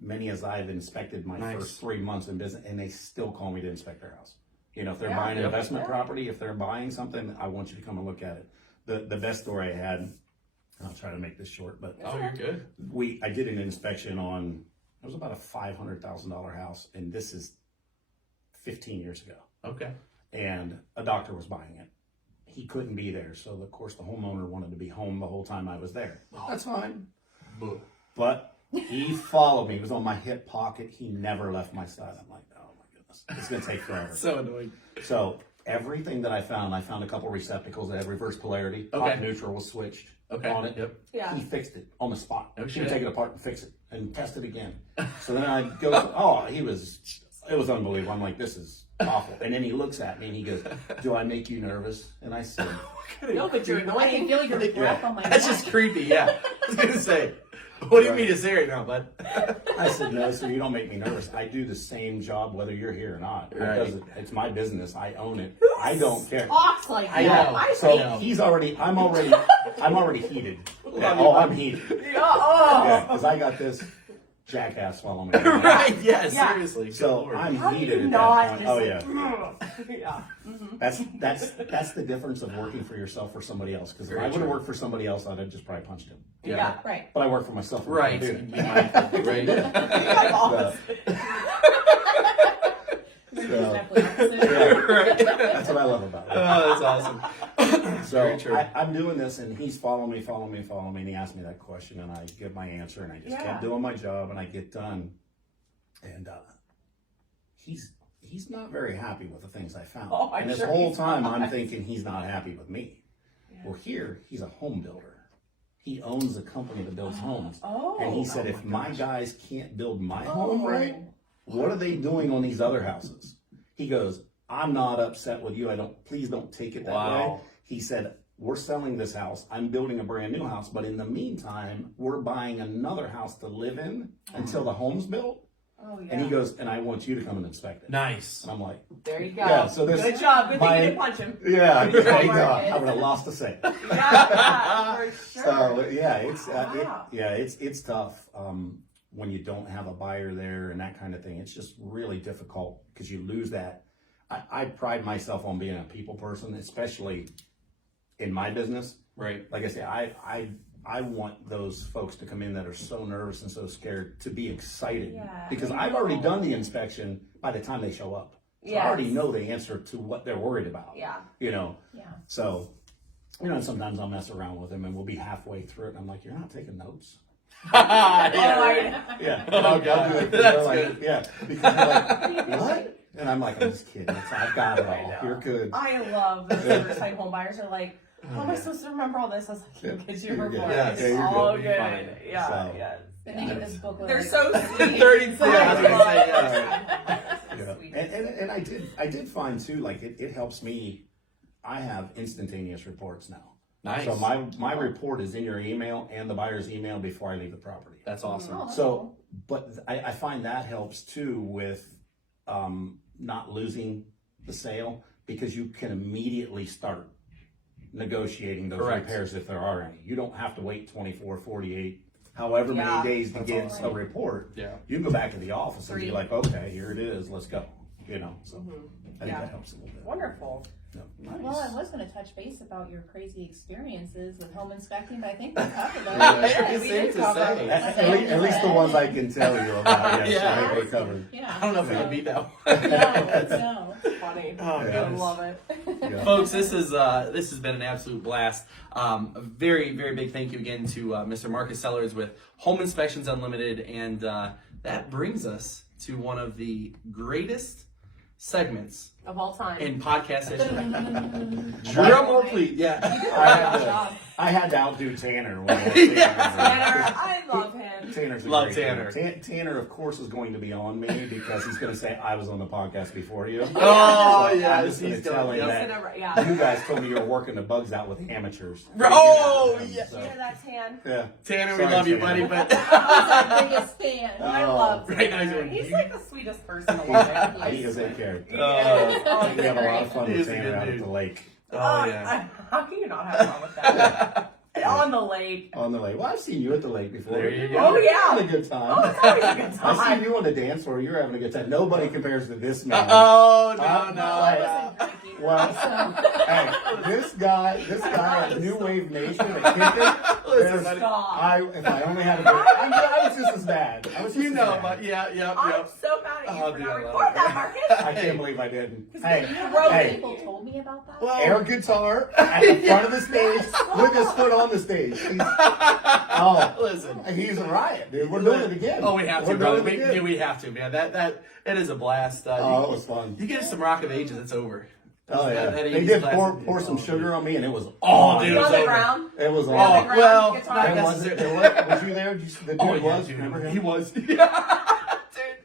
many as I've inspected my Nice. first 3 months in business, and they still call me to inspect their house. If they're Yeah. buying an Yep. investment property, if they're buying something, I want you to come and look at it. The best story I had, I'll try to make this short, but Oh, you're good. I did an inspection on, it was about a $500,000 house, and this is 15 years ago. Okay. And a doctor was buying it. He couldn't be there, so of course the homeowner wanted to be home the whole time I was there. That's fine. Boo. But he followed me. He was on my hip pocket. He never left my side. I'm like, oh promise. It's going to take forever. So annoying. So everything that I found a couple receptacles that had reverse polarity. Okay. Hot neutral was switched on it. Yep. Yeah. He fixed it on the spot. No He shit. would take it apart and fix it and test it again. So then I go, it was unbelievable. I'm like, this is awful. And then he looks at me and he goes, do I make you nervous? And I said, No, but you're I can annoying. feel your breath on my That's neck. just creepy. Yeah. I was gonna say, what do you mean to say right now, bud? I said, no, sir, you don't make me nervous. I do the same job whether you're here or not. Right. It's my business. I own it. I don't care. Talks like I that. know. I So think- I'm already heated. I'm heated. Yeah, oh. Yeah, because I got this jackass following me. Right? Yeah. Yeah. Seriously. Good So Lord. I'm How do heated you at not that point. just Oh like, yeah. yeah. That's the difference of working for yourself or somebody else. Because if Very I would have true. worked for somebody else, I'd have just probably punched him. Yeah. Right. But I work for myself. Right. Dude. Be mindful, right? My boss. This is So- definitely opposite. Yeah. Right. That's what I love about it. Oh, that's awesome. So Very true. I'm doing this, and he's following me, and he asked me that question, and I give my answer, and I just Yeah. kept doing my job, and I get done, and he's not very happy with the things I found. Oh, I'm and this sure whole he's time, not. I'm thinking he's not happy with me. Yeah. Well, here he's a home builder. He owns a company that builds homes, Oh. and he said, oh if my my guys can't build my Oh. home right, what are they doing on these other houses? He goes, I'm not upset with you. Please don't take it that way. Wow. He said, we're selling this house. I'm building a brand new house. But in the meantime, we're buying another house to live in until the home's built. Oh, yeah. And he goes, and I want you to come and inspect it. Nice. And I'm like, There you go. Yeah, so this- Good job. Good thing my- you didn't punch him. yeah, I Right. would have lost a cent. Yeah, for sure. So yeah, it's Wow. it's tough when you don't have a buyer there and that kind of thing. It's just really difficult because you lose that. I pride myself on being a people person, especially in my business. Right. Like I say, I want those folks to come in that are so nervous and so scared to be excited Yeah, because I I've already know. done the inspection by the time they show up. So Yes. I already know the answer to what they're worried about. Yeah. You know. Yeah. So, sometimes I'll mess around with them and we'll be halfway through it and I'm like, you're not taking notes. Yeah, Oh, right. Yeah. Oh, God. I'll do it. That's They're like, good. yeah. Because they're like, what? And I'm like, I'm just kidding. I've got it I all. know. You're good. I love those first time home buyers are like, how am I supposed to remember all this? I was like, Yeah. because You're you're good. report. Yes. It's Yeah, you're all good. good. You're fine. Yeah, So- yes. The name of this book was They're so sweet. 32, So I was gonna much. say, yeah. Yeah. Sweet. And I did find too, like it helps me. I have instantaneous reports now. Nice. So my report is in your email and the buyer's email before I leave the property. That's awesome. Oh, that's So, cool. but I find that helps too with not losing the sale because you can immediately start negotiating those Correct. repairs if there are any. You don't have to wait 24, 48, however Yeah. many days to That's get awesome. a report. Yeah. You can go back to the office and be 3. like, okay, here it is, let's go. So I think Yeah. that helps a little bit. Wonderful. No, Well, I nice. was going to touch base about your crazy experiences with home inspecting, but I think we covered those. Yeah, we it's did safe to cover say. it. At least the ones I can tell you about. Yes, Yeah. I think we covered. Yeah. I don't know if we can beat that one. No. Funny. Oh, I goodness. love it. Yeah. Folks, this has been an absolute blast. A very, very big thank you again to Mr. Marcus Sellards with Home Inspections Unlimited, and that brings us to one of the greatest segments Of all time. in podcast history. Drum Drum roll, please. Yeah. I had to outdo Tanner. When I was Tanner, I love him. Tanner's a Love great Tanner. guy. Tanner, of course, is going to be on me because he's going to say I was on the podcast before you. Oh, So yeah. I'm just going to tell him that Yeah. you guys told me you were working the bugs out with amateurs. Oh, yeah. So, You hear that, Tan? yeah. Tanner, we Sorry, love you, Tanner. buddy, but I was our biggest fan. I Oh. love Right now Tanner. he's He's doing- like the sweetest person alive. He is a character. He is. Oh, We have a lot of fun He with is a Tanner good out at dude. the lake. oh yeah. How can you not have fun with that? On the lake. On the lake. Well, I've seen you at the lake before. There you go. Oh, You're yeah. having a good time. Oh, it's always a good I see time. you on the dance floor. You're having a good time. Nobody compares to this man. Oh no, Uh, no. I wasn't drinking. Well, hey, this guy at New Wave Nation at Kicker. Listen, buddy. Stop. If I only had a bit, I was just as bad. I was just You as know, bad. but yeah. I'm so mad at you Oh, for dude, not I love recording it. that, Marcus. I can't believe I didn't. You Hey, wrote hey. people told me about that. Well, Air guitar at the front of the stage with his foot on the stage. listen. He's a riot, dude. We're doing it again. Oh, we have to, We're brother. doing it again. We have to, man. That it is a blast. Oh, it was fun. You get us some Rock of Ages, it's over. Oh yeah, That they 80s did classic. pour some sugar on me, and it was Oh, on. dude, You it was on the over. ground? It was Oh, on. ground, well, guitar. not Was necessarily. you there? The dude Oh, yeah, was. dude. Remember him? He was. Yeah.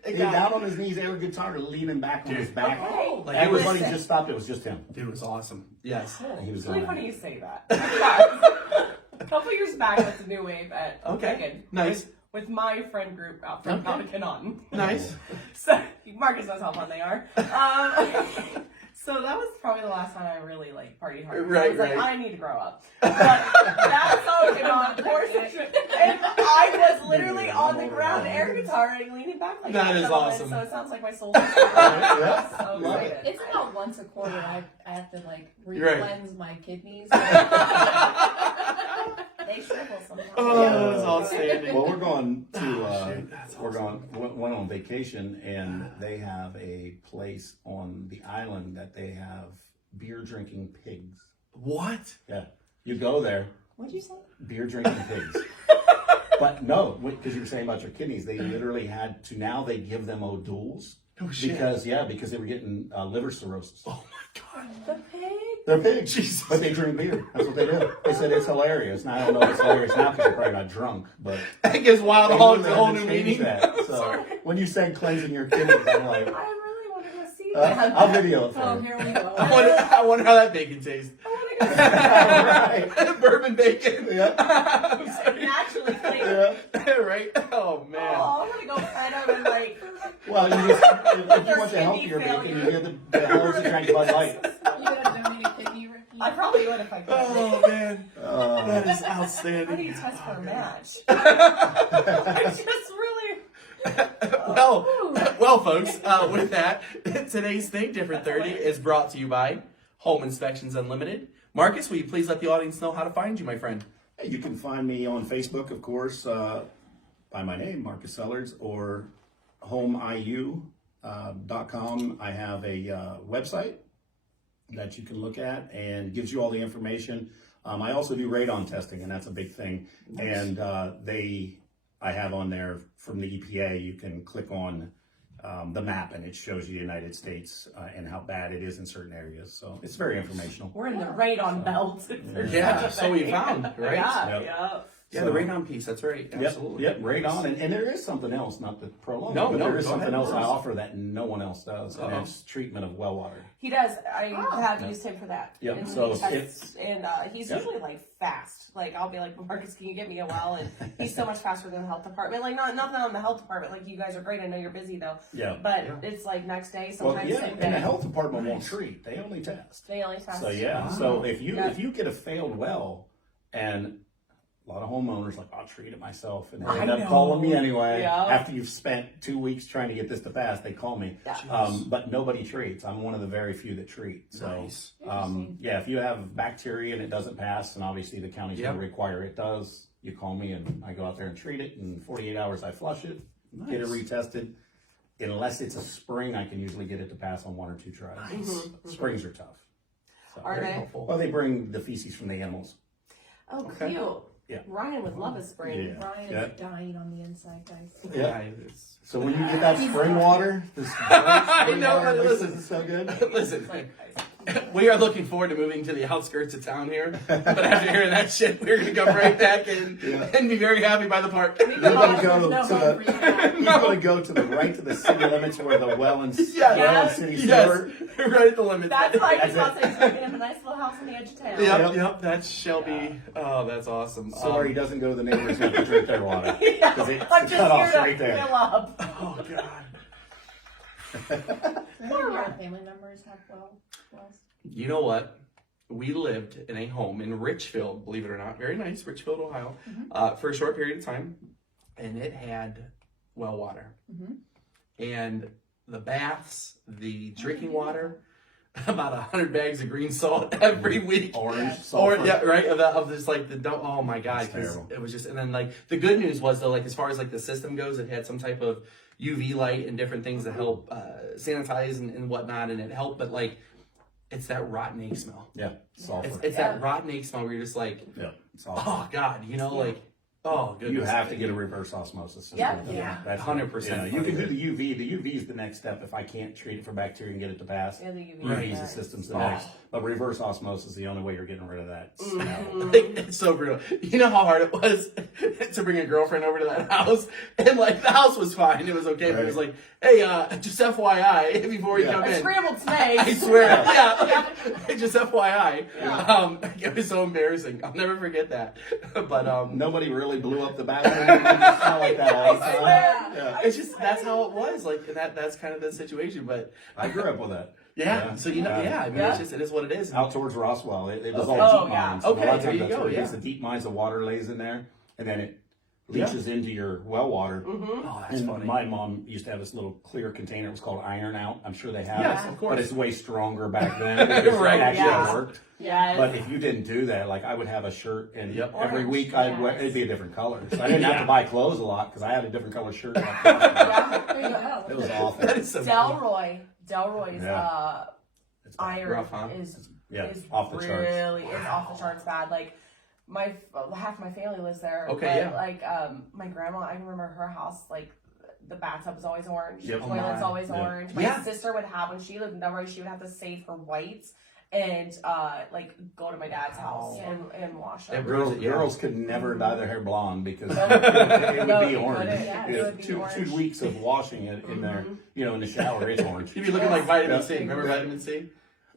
Dude, He down on his knees, air guitar, leaning back on his Dude. back. Okay. Like, Everybody Listen. just stopped. It was just him. Dude, it was awesome. Yes. He was It's really on funny that. you say that. A couple years back, I went to New Wave at Okay. Wicked Nice. with my friend group out from Okay. Conneaughton. Nice. So Marcus knows how fun they are. So that was probably the last time I really like partied hard. I Right, was like, right. I need to grow up. But that song came on, and I was literally on the ground, air guitaring, leaning back like That is gentleman, awesome. So it sounds like my soul. Yeah. So Love excited. It's about once a quarter I have to like Right. re-cleanse my kidneys. They shrivel sometimes. Oh, Yeah. that was outstanding. Well, we're going to Shit, that's we're awesome. went on vacation, and they have a place on the island that they have beer drinking pigs. What? Yeah, you go there, What'd you say? beer drinking pigs. But no, because you were saying about your kidneys, they literally had to. Now they give them O'Doul's Oh shit. because they were getting liver cirrhosis. Oh my god. The pig. They're pigs, Jesus. but they drink beer. That's what they do. They said it's hilarious. Now I don't know if it's hilarious now because you're probably not drunk, but That gives Wild they Hogs literally a whole had new to change meaning. that. So when you said cleansing your kidneys, I'm like, I really want to go see that. I'll video it for Oh, you. here we go. I wonder how that bacon tastes. I want to go see Right. Bourbon bacon. Yeah. I'm that. sorry. Naturally flavored. Yeah. Right? Oh man. Oh, I'm gonna go pet him and like. Well, you just, if you want the Kidney healthier bacon, failure. you get the hose and drank Bud Light. You gotta donate a kidney, Ricky. I probably would if I could. Oh man. That is How do outstanding. you test for a match? I just really. Well, folks, with that, today's Think Different 30 is brought to you by Home Inspections Unlimited. Marcus, will you please let the audience know how to find you, my friend? Hey, you can find me on Facebook, of course, by my name, Marcus Sellards, or homeiu.com. I have a website that you can look at and gives you all the information. I also do radon testing, and that's a big thing. And I have on there from the EPA, you can click on the map and it shows you the United States and how bad it is in certain areas. So it's very informational. We're in the radon belt. Yeah, so we found, right? Yeah, Yep. yeah. Yeah, the radon piece, that's right. Absolutely. Yep, radon. And there is something else, not to prolong, No, but no, there is go something ahead. else I offer that no one else does, and Uh-oh. it's treatment of well water. He does. I Oh. have used him for that. Yep, And so he tests, and he's Yep. usually like fast. Like I'll be like, Marcus, can you get me a well? And he's so much faster than the health department. Like nothing on the health department. Like you guys are great. I know you're busy though. Yeah. But Yeah. it's like next day, Well, sometimes yeah, same and the day. health department won't treat; they only test. They only test. So yeah, Wow. so if you Yeah. get a failed well, and a lot of homeowners like, I'll treat it myself, and they I end up know. calling me anyway. Yeah. After you've spent 2 weeks trying to get this to pass, they call me. Yeah. But nobody treats. I'm one of the very few that treat. So Nice. yeah, if you have bacteria and it doesn't pass, and obviously the county's Yep. going to require it does, you call me and I go out there and treat it. In 48 hours, I flush it, get it Nice. retested. Unless it's a spring, I can usually get it to pass on 1 or 2 tries. Nice. Springs are tough. So, Are Very they? helpful. well, they bring the feces from the animals. Oh, Okay. cute. Yeah. Ryan would love a spring. Yeah. Ryan Yeah. is dying on the inside, guys. Yeah. It's- So when you get that spring water, this I spring know, water but mix listen. is so good. Listen, It's like, we are looking forward to moving to the outskirts of town here. But after hearing that shit, we're going to come right back and be very happy by the park. You're gonna go There's no to hope for you now. He's gonna go to the right to the city limits where the well and Yes. city Yes, sewer. right at the limit. that's why I That's just want to say he's in a nice little house on the edge of town. Yep, Yep. yep, that's Shelby. Oh, that's awesome. So where he doesn't go to the neighbors and have to drink their water. Yeah. 'Cause it's I'm the just cutoff's here to right there. fill up. oh, God. None of your family members have wells. You know what? We lived in a home in Richfield, believe it or not. Very nice, Richfield, Ohio, for a short period of time. And it had well water. Mhm. And the baths, the drinking water, about 100 bags of green salt every week. Orange, Yeah. sulfur. Or yeah, right. Of this like the don't. Oh my god, It's 'cause terrible. it was just. And then like the good news was though, like as far as like the system goes, it had some type of UV light and different things to help sanitize and whatnot, and it helped. But like, it's that rotten egg smell. Yeah, sulfur. It's that rotten egg smell where you're just like, Yeah, sulfur. oh god, you know, like, oh goodness. You have to get a reverse osmosis system. Yeah. Yeah. That's 100%. You can do the UV. The UV is the next step if I can't treat it for bacteria and get it to pass. Yeah, the UV. UV is yeah. the system's the Oh. next. But reverse osmosis is the only way you're getting rid of that smell. Mhm. Like, it's so brutal. You know how hard it was to bring a girlfriend over to that house, and like the house was fine, it was okay, but it was like, hey, just FYI, before you Yeah. come I in. scrambled snakes. I swear, yeah. Just FYI. Yeah. It was so embarrassing. I'll never forget that. But Nobody really blew up the bathroom. It smelled like that all the I time. swear. Yeah. it's just that's how it was. Like and that's kind of the situation. But I grew up with that. yeah, so you know, yeah. I mean, Yeah. it's just it is what it is. Out towards Roswell, it was Okay. all Oh, deep yeah. mines. Okay, A lot of there times you that's go, what it yeah. is. The deep mines, the water lays in there, and then it leaches into your well water. Mm-hmm. Oh, that's And funny. my mom used to have this little clear container. It was called Iron Out. I'm sure they have Yes, it, of course. but it's way stronger back then. Because Right, it actually yeah. worked. Yes. But if you didn't do that, like I would have a shirt, and Yep. every Orange, week I'd wear, yes. it'd be a different color. So I didn't have Yeah. to buy clothes a lot because I had a different color shirt. Yeah. There you go. It was awful. That is so cool. Delroy's Yeah. It's bad. iron Rough, huh? is Yeah, is off the charts. really is off the charts bad. Like half my family lives there. Okay, but, yeah. Like my grandma, I remember her house. Like the bathtub was always orange. Yep. The toilet's Oh, always yeah. orange. My Yeah. sister would have when she lived in Delroy, she would have to save her whites and like go to my dad's house Wow. and wash It them. Girls, Yeah. girls could never dye their hair blonde because No. it would No, be you orange. couldn't. Yeah, it Yeah, would be two orange. weeks of washing it in there, in the shower, it's orange. You'd be looking like vitamin Yeah. C. Remember vitamin C?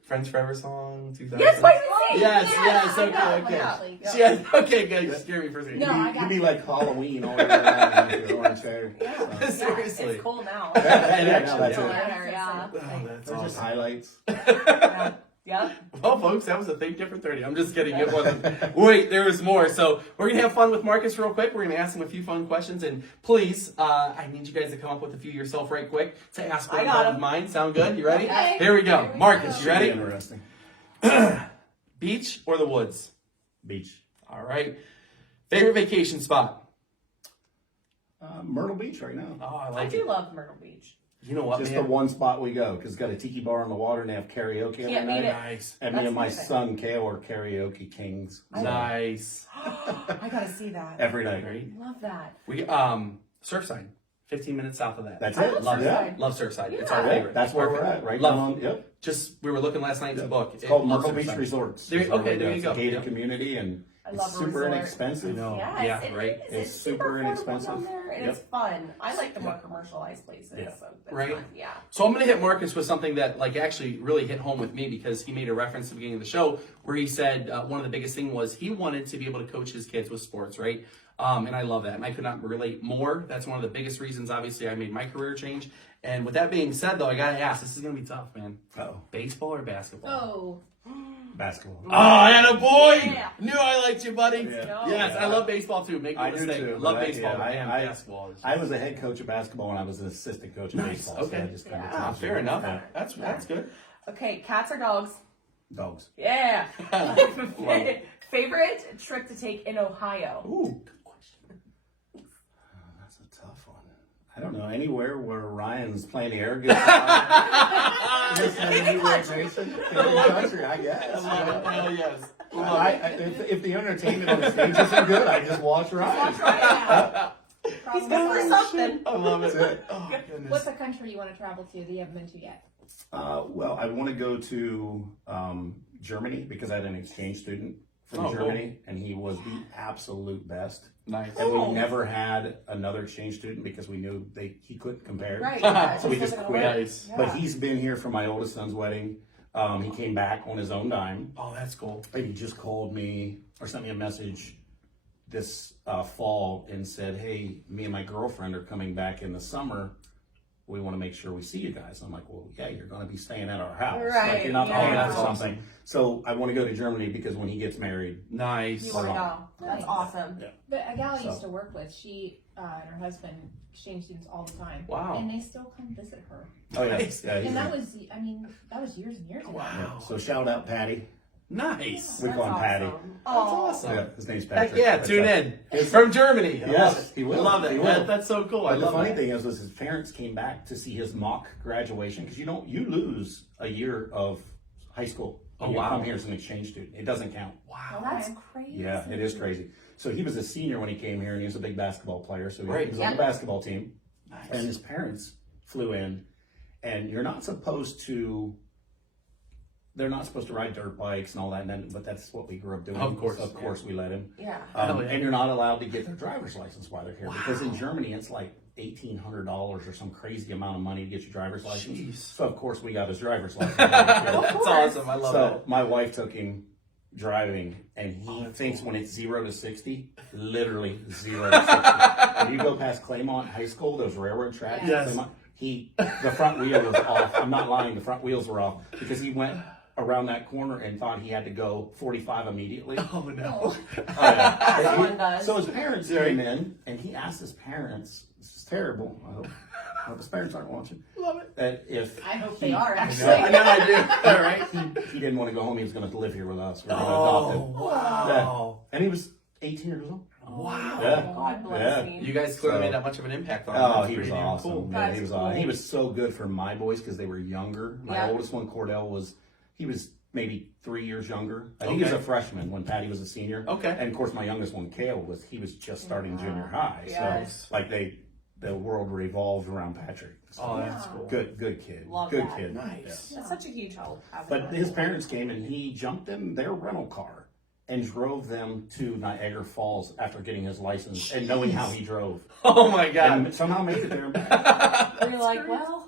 Friends Forever song, 2000. Yes, vitamin C. Yes, Yeah, yes, I okay, know, okay. Actually, She had, okay, good. You scared me for a second. No, I You'd got be you. like Halloween all the way around with your orange hair. Yeah. So. Seriously. It's cool now. Yeah, And yeah, actually, no, that's Yeah. it. Yeah. Oh, that's They're just awesome. highlights. Yeah. Yep. Well, folks, that was a Think Different 30. I'm just kidding. It wasn't. Wait, there was more. So we're going to have fun with Marcus real quick. We're going to ask him a few fun questions. And please, I need you guys to come up with a few yourself right quick to ask one I got of 'em. mine. Sound good? You ready? Okay. Here we go. Here we Marcus, go. you ready? Interesting. Beach or the woods? Beach. All right. Favorite vacation spot? Myrtle Beach right now. Oh, I I like do it. love Myrtle Beach. You know what, Just man? the one spot we go because it's got a tiki bar on the water and they have karaoke every Can't beat night. it. Nice. And me That's and my perfect. son Kale are karaoke kings. So, Nice. I gotta see that. every night. Great. Love that. We Surfside, 15 minutes south of that. That's I it. love yeah. Surfside. Love Surfside. It's Yeah. our Yeah, favorite. that's where we're Perfect. at, right? Love. Down on- Yep. Just we were looking last night to book. It's called Love Myrtle Beach Surfside. Resorts. There- is where okay, we there go. you It's go. a gated Yep. community and I it's love a super resort. inexpensive. I know. Yes, Yeah, it right. is. It's super super affordable inexpensive. down there, and it's fun. I like the more commercialized places. Yeah. So that's Right. fun. Yeah. So I'm going to hit Marcus with something that like actually really hit home with me because he made a reference at the beginning of the show where he said one of the biggest thing was he wanted to be able to coach his kids with sports, right? And I love that. And I could not relate more. That's one of the biggest reasons, obviously, I made my career change. And with that being said, though, I got to ask, this is going to be tough, man. Oh, Baseball or basketball? Oh, basketball. Oh, and a boy! Yeah. Knew I liked you, buddy. Yeah. Yes, Yeah. I love baseball too. Make no I do mistake. too, Love but baseball. yeah, but man, I- basketball is I was a head coach of basketball and I was an assistant coach of Nice. baseball. So Okay. I just kind of Ah, fair enough. Yeah. That's good. Okay, cats or dogs? Dogs. Yeah. Love it. Favorite trip to take in Ohio? Ooh, good question. That's a tough one. I don't know. Anywhere where Ryan's playing the air guitar. Just in a new location. In the country, I guess. Hell yes. If the entertainment on the stage isn't good, I just watch Ryan. He's good for something. I love That's it. it. Oh, goodness. what's a country you want to travel to that you haven't been to yet? Well, I want to go to Germany because I had an exchange student from Oh, cool. Germany, and he was the absolute best. Nice. And we never had another exchange student because we knew he couldn't compare. Right. Yeah, So we just wasn't quit. gonna work. Nice. Yeah. But he's been here for my oldest son's wedding. He came back on his own dime. Oh, that's cool. And he just called me or sent me a message this fall and said, "Hey, me and my girlfriend are coming back in the summer. we want to make sure we see you guys. I'm like, well, yeah, you're going to be staying at our house. Right, Like, you're not yeah. paying That's for something. So I want to go to Germany because when he gets married, Nice. You want to Right. go. That's Nice. awesome. But a gal I So- used to work with, she and her husband exchange students all the time. Wow. And they still come visit her. oh yeah, Nice. yeah, he's And a- that was, I mean, that was years and years ago. Wow. so shout out Patty. Nice. We call him Patty. That's Oh, awesome. Yeah, his name's Heck Patrick. yeah, But, tune in. From Germany. I Yes, love it. he will. I love it. He will. That's so cool. I But the love funny that. thing is his parents came back to see his mock graduation because you lose a year of high school. Oh, when you wow. come here as an exchange student. It doesn't count. well, Wow. that's crazy. Yeah, it is crazy. So he was a senior when he came here, and he was a big basketball player. So he Right. was on the Yeah. basketball team, and Nice. his parents flew in. And you're not supposed to. They're not supposed to ride dirt bikes and all that, but that's what we grew up doing. Of course, So of course, we let him. Yeah. Hell yeah. And you're not allowed to get their driver's license while they're here because in Germany it's like $1,800 or some crazy amount of money to get your driver's license. Jeez. So of course we got his driver's license. That's awesome. I love So my wife took him driving, and he thinks when it's 0 to 60, literally 0 to 60. When you go past Claymont High School, those railroad tracks, Yes. Claymont, the front wheel was off. I'm not lying, the front wheels were off because he went around that corner and thought he had to go 45 immediately. that. Oh no. Everyone does. So his parents came in, and he asked his parents, this is terrible, I hope his parents aren't watching, Love it. that if I hope they are, I actually. know I do. All right. he didn't want to go home, he was going to live here with us. We're going to adopt him. Oh, wow. And he was 18 years old. Wow. Yeah. God bless Yeah. me. You guys clearly So- made that much of an impact on him. Oh, That's he was pretty damn awesome. cool. Yeah, That's he was cool. awesome. He was so good for my boys because they were younger. My Yeah. oldest one, Cordell, he was maybe 3 years younger. I think he was Okay. a freshman when Patty was a senior. Okay. And of course, my youngest one, Kale, he was just starting junior high. Yes. So like the world revolved around Patrick. So, Oh, that's Yeah. cool. good kid. Love good that. kid. Nice. Yeah. That's such a huge help. having But that. his parents came and he jumped in their rental car and drove them to Niagara Falls after getting his license and knowing how he drove. Oh my God. And somehow made it there and back. You're like, well,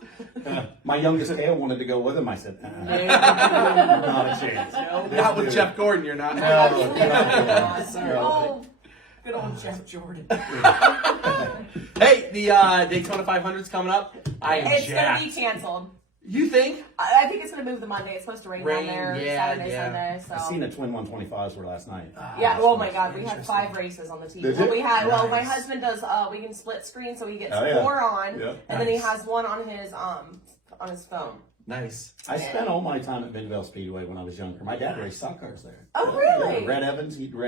My youngest Kale wanted to go with him. I said, not a chance. Not with Jeff Gordon, you're not. oh, good old Jeff Jordan. Hey, the Daytona 500's coming up. I am It's jacked. gonna be canceled. You think? I think it's gonna move the Monday. It's supposed to rain Rain, down there yeah, Saturday, yeah. Sunday. So. I seen the twin 125s were last night. Yeah, oh my God, we had Interesting. 5 races on the TV. Did Well, you? we had, well, my Nice. husband does, we can split screen, so he gets Oh, yeah. 4 on, Yeah. and then he Nice. has 1 on his phone. Nice. I spent all my time at Midvale Speedway when I was younger. My dad raced stock cars there. Oh, really? Yeah, Red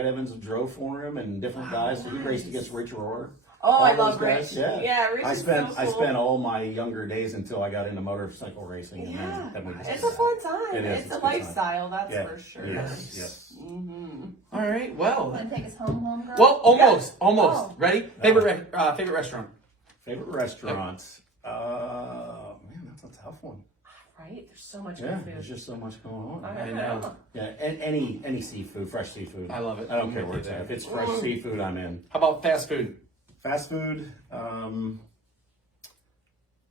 Evans drove for him and different guys. So he raced against Rich Rohr. Oh, All I those love guys, Rich. yeah. Rich I is spent so cool. I spent all my younger days until I got into motorcycle racing. And Yeah, then we just it's a fun time. It is. It's It's a a good time. lifestyle, that's Yeah, for sure. Yes, yes. All right. Well. Want to take us home, girl? Well, almost. Almost. Oh. Ready? Favorite restaurant. Favorite restaurants? Man, that's a tough one. Right? There's so much Yeah, good there's food. just so much going on. I know. Yeah, and any seafood, fresh seafood. I love it. I don't I'm care with where you it's there. at. If it's fresh seafood, I'm in. How about fast food? Fast food,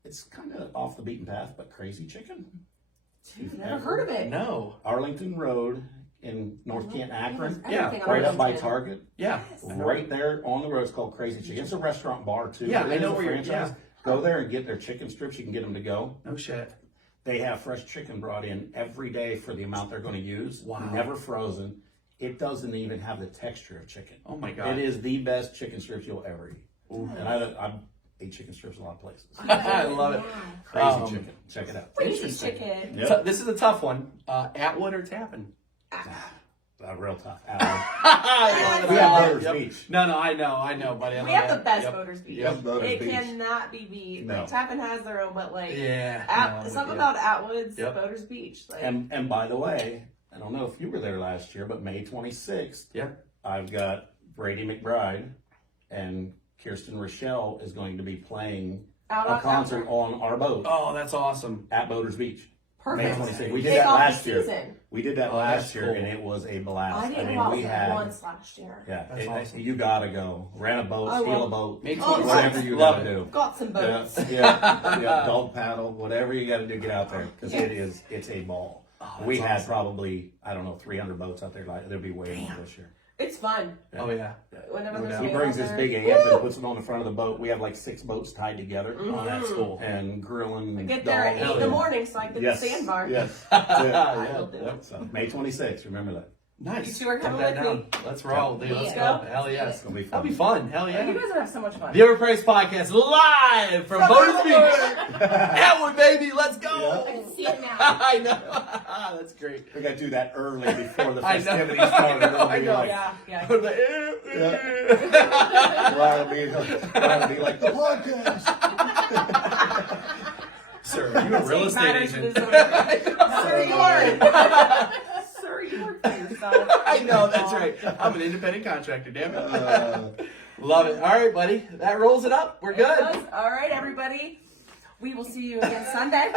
it's kind of off the beaten path, but Crazy Chicken. You've Never heard of it. No. Arlington Road in North Canton, Akron, Yeah, Everything on right up by Arlington. Target. Yeah. Right there on the road, it's called Crazy Chicken. It's a restaurant bar too. Yeah, It I is know a where you're- franchise. Go there and get their chicken strips. You can get them to go. No shit. They have fresh chicken brought in every day for the amount they're going to use. Wow. Never frozen. It doesn't even have the texture of chicken. Oh my God. It is the best chicken strips you'll ever eat. And I've ate chicken strips a lot of places. I love it. Crazy Chicken. Check it out. Crazy chicken. Yep. So, this is a tough one. Atwood or Tappan? Real tough. I love We it. have Boaters Yep. Beach. No, I know, buddy. I We love have the that. best Yep. Boaters Beach. Yep. Boaters It Beach. cannot be beat. No. Like, Tappan has their own, but like, Yeah. no, I'm with something you. about Atwood's Yep. Boaters Beach. Like, And by the way, I don't know if you were there last year, but May 26th, Yep. I've got Brady McBride and Kirsten Rochelle is going to be playing out a on concert on our boat Oh, that's awesome. at Boaters Beach. May Perfect. 26th. We did Kick that off last the year. season. We did that Oh, last that's year, cool. and it was a blast. I didn't mean, go out we there had once last year. yeah. That's awesome. You gotta go. Rent a boat, I steal will. a boat, Me too. whatever you Love gotta it. do. Got some boats. Yeah, dog paddle, whatever you got to do, get out there because it's a ball. Oh, We that's had awesome. probably, I don't know, 300 boats out there. Like there'll be way more this year. It's fun. Oh yeah. Whenever No there's doubt. He game brings out this there. big amp and puts it on the front of the boat. We have like 6 boats tied together. Oh, that's cool. And grilling. I get there at 8 dogs. in the morning so I can Yes. the sandbar. Yes. I will do it. So May 26th, remember that. Nice. You two are Put coming that with down. me. Let's roll, dude. Let's Yeah. go. Hell yes. It's gonna be That'll fun. be fun. Hell yeah. You guys would have so much fun. The Overpriced Podcast live from Boynton Beach. Atwood, baby. Let's go. I can see it now. I know. That's great. We gotta do that early before the I know. festivities start. It'll I be know. like, Yeah, yeah. I'm like, Ryan will be like, the podcast. Sir, are you a real estate Matters agent? to this Sir, you are. Sir, you work for yourself. I know, that's right. I'm an independent contractor, damn it. Love it. All right, buddy. That rolls it up. We're good. All right, everybody. We will see you again Sunday.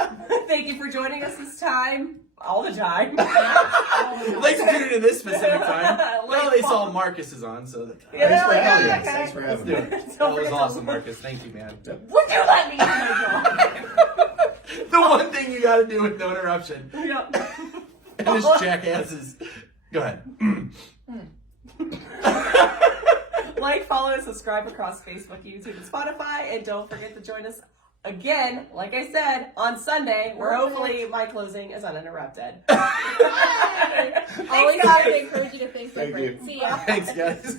Thank you for joining us this time. All the time. Thanks for tuning in this specific time. Like Well, they saw fun. Marcus is on, so that, Yeah, Thanks for yeah, having yeah, us. okay. Thanks for having do me. it. Don't That was forget to- awesome, Marcus. Thank you, man. Would you let me do my job? The one thing you gotta do with no interruption. Yep. And this jackasses. Go ahead. Like, follow, and subscribe across Facebook, YouTube, and Spotify. And don't forget to join us again, like I said, on Sunday, where hopefully my closing is uninterrupted. Always guys. have to encourage you to think Thank different. you. See ya. Thanks, guys.